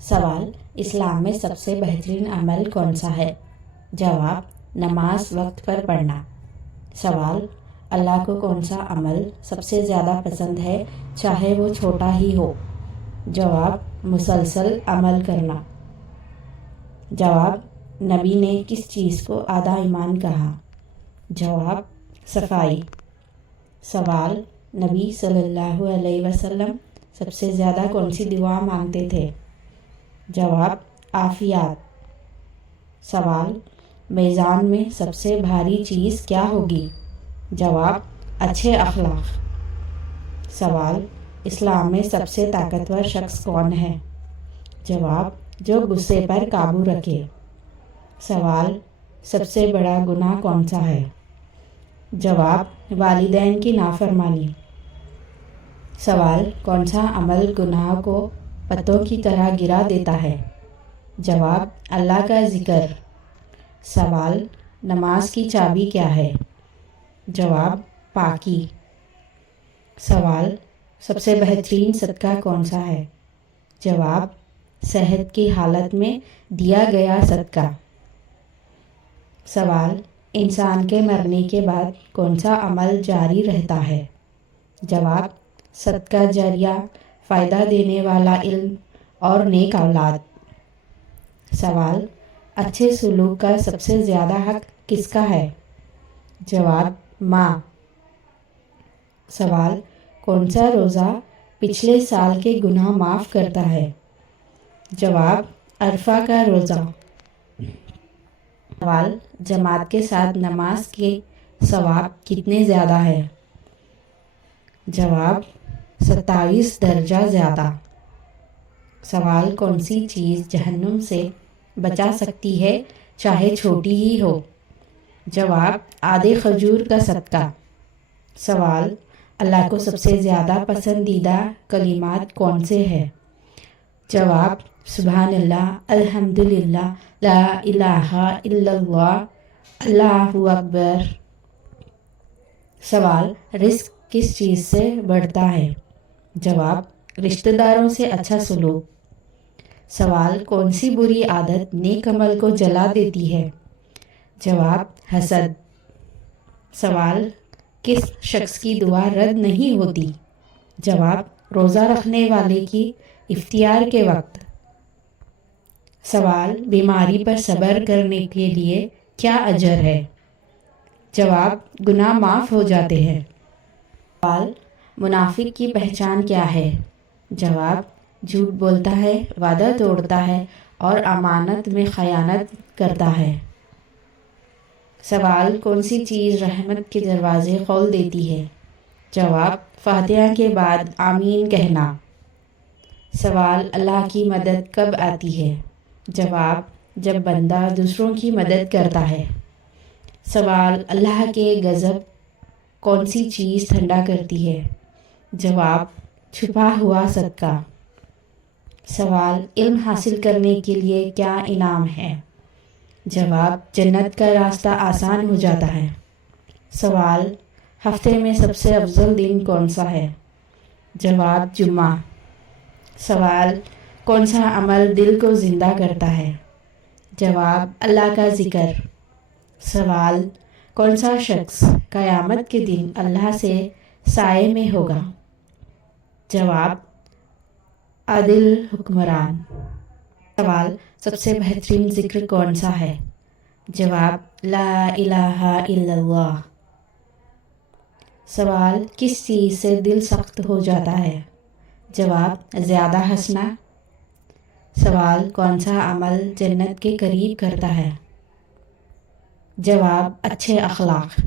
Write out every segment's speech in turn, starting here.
سوال: اسلام میں سب سے بہترین عمل کون سا ہے؟ جواب: نماز وقت پر پڑھنا۔ سوال: اللہ کو کون سا عمل سب سے زیادہ پسند ہے، چاہے وہ چھوٹا ہی ہو؟ جواب: مسلسل عمل کرنا۔ جواب: نبی نے کس چیز کو آدھا ایمان کہا؟ جواب: صفائی۔ سوال: نبی صلی اللہ علیہ وسلم سب سے زیادہ کون سی دعا مانگتے تھے؟ جواب: عافیت۔ سوال: میزان میں سب سے بھاری چیز کیا ہوگی؟ جواب: اچھے اخلاق۔ سوال: اسلام میں سب سے طاقتور شخص کون ہے؟ جواب: جو غصے پر قابو رکھے۔ سوال: سب سے بڑا گناہ کون سا ہے؟ جواب: والدین کی نافرمانی۔ سوال: کون سا عمل گناہ کو پتوں کی طرح گرا دیتا ہے؟ جواب: اللہ کا ذکر۔ سوال: نماز کی چابی کیا ہے؟ جواب: پاکی۔ سوال: سب سے بہترین صدقہ کون سا ہے؟ جواب: صحت کی حالت میں دیا گیا صدقہ۔ سوال: انسان کے مرنے کے بعد کون سا عمل جاری رہتا ہے؟ جواب: صدقہ جاریہ، فائدہ دینے والا علم اور نیک اولاد۔ سوال: اچھے سلوک کا سب سے زیادہ حق کس کا ہے؟ جواب: ماں۔ سوال: کون سا روزہ پچھلے سال کے گناہ معاف کرتا ہے؟ جواب: عرفہ کا روزہ۔ سوال: جماعت کے ساتھ نماز کے ثواب کتنے زیادہ ہے؟ جواب: 27 درجہ زیادہ۔ سوال: کون سی چیز جہنم سے بچا سکتی ہے، چاہے چھوٹی ہی ہو؟ جواب: آدھے کھجور کا صدقہ۔ سوال: اللہ کو سب سے زیادہ پسندیدہ کلمات کون سے ہیں؟ جواب: سبحان اللہ، الحمدللہ، لا الہ الا اللہ، اللہ اکبر۔ سوال: رزق کس چیز سے بڑھتا ہے؟ جواب: رشتہ داروں سے اچھا سلوک۔ سوال: کون سی بری عادت نیک عمل کو جلا دیتی ہے؟ جواب: حسد۔ سوال: کس شخص کی دعا رد نہیں ہوتی؟ جواب: روزہ رکھنے والے کی افطار کے وقت۔ سوال: بیماری پر صبر کرنے کے لیے کیا اجر ہے؟ جواب: گناہ معاف ہو جاتے ہیں۔ سوال: منافق کی پہچان کیا ہے؟ جواب: جھوٹ بولتا ہے، وعدہ توڑتا ہے اور امانت میں خیانت کرتا ہے۔ سوال: کون سی چیز رحمت کے دروازے کھول دیتی ہے؟ جواب: فاتحہ کے بعد آمین کہنا۔ سوال: اللہ کی مدد کب آتی ہے؟ جواب: جب بندہ دوسروں کی مدد کرتا ہے۔ سوال: اللہ کے غضب کون سی چیز ٹھنڈا کرتی ہے؟ جواب: چھپا ہوا صدقہ۔ سوال: علم حاصل کرنے کے لیے کیا انعام ہے؟ جواب: جنت کا راستہ آسان ہو جاتا ہے۔ سوال: ہفتے میں سب سے افضل دن کون سا ہے؟ جواب: جمعہ۔ سوال: کون سا عمل دل کو زندہ کرتا ہے؟ جواب: اللہ کا ذکر۔ سوال: کون سا شخص قیامت کے دن اللہ سے سائے میں ہوگا؟ جواب: عادل حکمران۔ سوال: سب سے بہترین ذکر کون سا ہے؟ جواب: لا الہ الا اللہ۔ سوال: کس چیز سے دل سخت ہو جاتا ہے؟ جواب: زیادہ ہنسنا۔ سوال: کون سا عمل جنت کے قریب کرتا ہے؟ جواب: اچھے اخلاق۔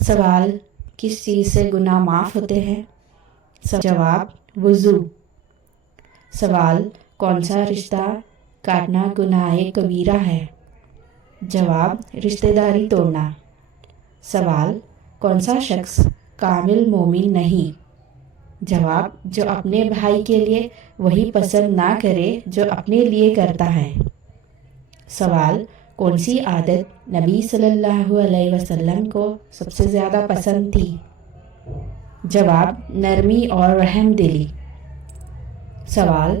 سوال: کس چیز سے گناہ معاف ہوتے ہیں؟ جواب: وضو۔ سوال: کون سا رشتہ کاٹنا گناہ کبیرہ ہے؟ جواب: رشتہ داری توڑنا۔ سوال: کون سا شخص کامل مومن نہیں؟ جواب: جو اپنے بھائی کے لیے وہی پسند نہ کرے جو اپنے لیے کرتا ہے۔ سوال: کون سی عادت نبی صلی اللہ علیہ وسلم کو سب سے زیادہ پسند تھی؟ جواب: نرمی اور رحم دلی۔ سوال: